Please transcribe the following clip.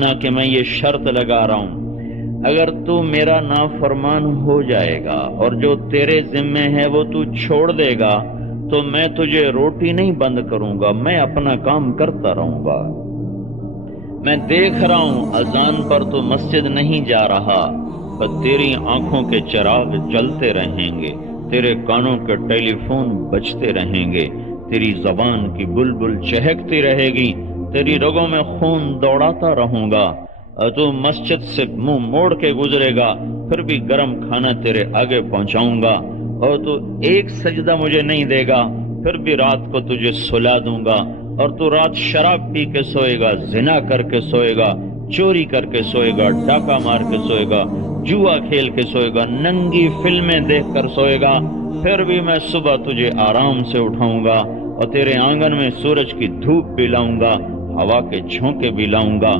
نہ کہ میں یہ شرط لگا رہا ہوں، اگر تو میرا نافرمان ہو جائے گا اور جو تیرے ذمے ہے وہ تو چھوڑ دے گا تو میں تجھے روٹی نہیں بند کروں گا، میں اپنا کام کرتا رہوں گا۔ میں دیکھ رہا ہوں اذان پر تو مسجد نہیں جا رہا، پر تیری آنکھوں کے چراغ جلتے رہیں گے، تیرے کانوں کے ٹیلی فون بجتے رہیں گے، تیری زبان کی بلبل چہکتی رہے گی، تیری رگوں میں خون دوڑاتا رہوں گا، اور تو مسجد سے منہ موڑ کے گزرے گا، پھر بھی گرم کھانا تیرے آگے پہنچاؤں گا، اور تو ایک سجدہ مجھے نہیں دے گا، پھر بھی رات کو تجھے سلا دوں گا، اور تو رات شراب پی کے سوئے گا، زنا کر کے سوئے گا، چوری کر کے سوئے گا، ڈاکہ مار کے سوئے گا، جوا کھیل کے سوئے گا، ننگی فلمیں دیکھ کر سوئے گا، پھر بھی میں صبح تجھے آرام سے اٹھاؤں گا اور تیرے آنگن میں سورج کی دھوپ بھی لاؤں گا، ہوا کے جھونکے بھی لاؤں گا،